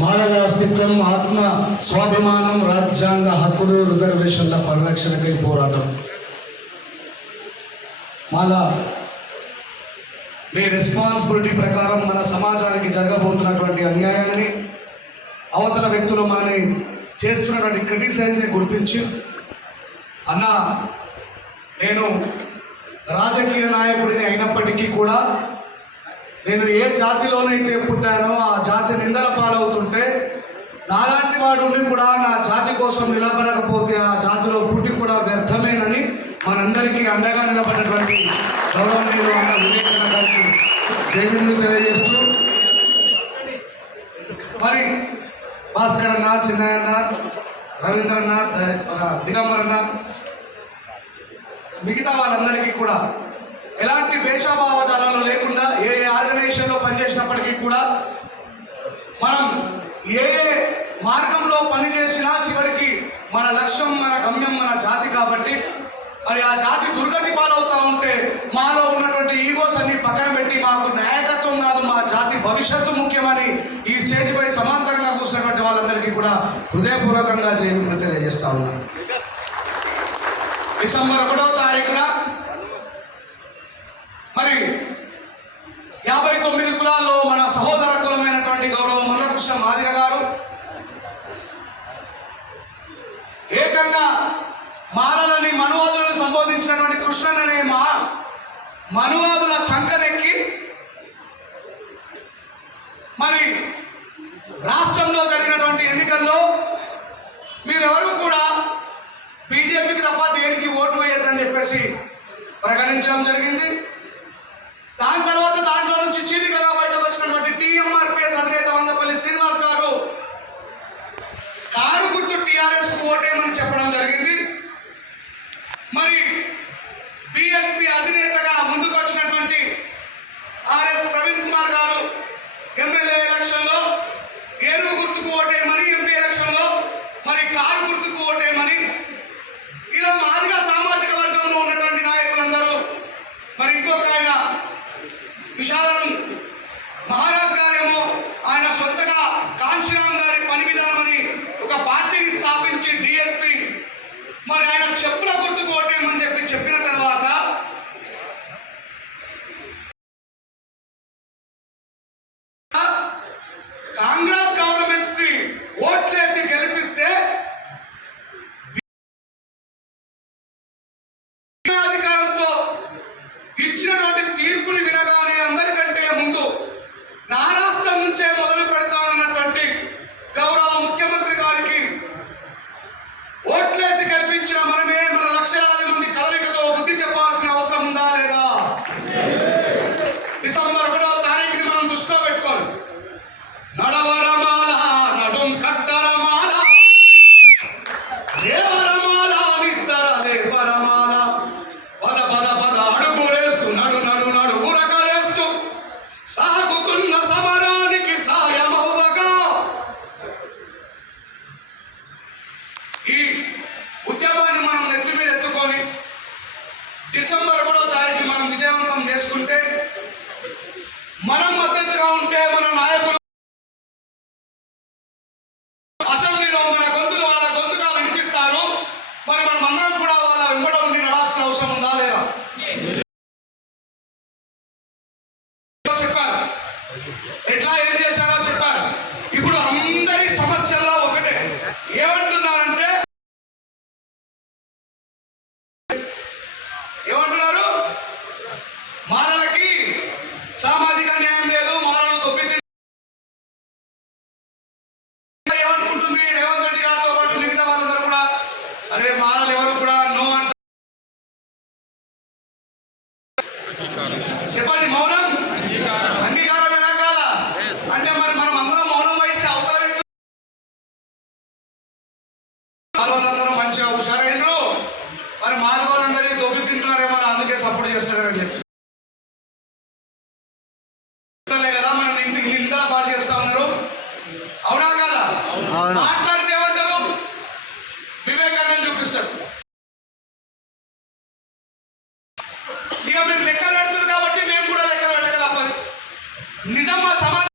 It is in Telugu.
మానవ అస్తిత్వం ఆత్మ స్వాభిమానం రాజ్యాంగ హక్కులు రిజర్వేషన్ల పరిరక్షణకై పోరాటం. మాల మీ రెస్పాన్సిబిలిటీ ప్రకారం మన సమాజానికి జరగబోతున్నటువంటి అన్యాయాన్ని అవతల వ్యక్తులు మనని చేస్తున్నటువంటి క్రిటిసైజ్ని గుర్తించి అన్న నేను రాజకీయ నాయకుడిని అయినప్పటికీ కూడా నేను ఏ జాతిలోనైతే పుట్టానో ఆ నాలాంటి కూడా నా జాతి కోసం నిలబడకపోతే ఆ జాతిలో పుట్టి కూడా వ్యర్థమేనని మనందరికీ అండగా నిలబడినటువంటి గౌరవనీయులు అన్న వివేకానంద గారికి జైలు తెలియజేస్తూ. మరి భాస్కర్ అన్న చిన్నయన్న రవీంద్రన్న దిగంబరన్న మిగతా వాళ్ళందరికీ కూడా ఎలాంటి వేషభావజాలాలు లేకుండా ఏ ఏ ఆర్గనైజేషన్లో పనిచేసినప్పటికీ కూడా మనం ఏ ఏ మార్గంలో పనిచేసినా చివరికి మన లక్ష్యం మన గమ్యం మన జాతి కాబట్టి. మరి ఆ జాతి దుర్గతి పాలవుతా ఉంటే మాలో ఉన్నటువంటి ఈగోస్ అన్ని పక్కన పెట్టి మాకు నాయకత్వం కాదు మా జాతి భవిష్యత్తు ముఖ్యమని ఈ స్టేజ్ పై సమాంతరంగా కూర్చున్నటువంటి వాళ్ళందరికీ కూడా హృదయపూర్వకంగా జయములు తెలియజేస్తా ఉన్నాను డిసెంబర్ ఒకటో తారీఖున మరి యాభై తొమ్మిది కులాల్లో మన సహోదరు కృష్ణననే మా మనువాదుల చంకనెక్కి మరి రాష్ట్రంలో జరిగినటువంటి ఎన్నికల్లో మీరెవరు కూడా బీజేపీకి తప్ప దేనికి ఓటు వేయొద్దని చెప్పేసి ప్రకటించడం జరిగింది. దాని తర్వాత దాంట్లో నుంచి చీలికగా బిఎస్పి డిసెంబర్ ఒకటో తారీఖు మనం విజయవంతం చేసుకుంటే మనం మద్దతుగా ఉంటే మనం மாணவ నిజం మా సమాజం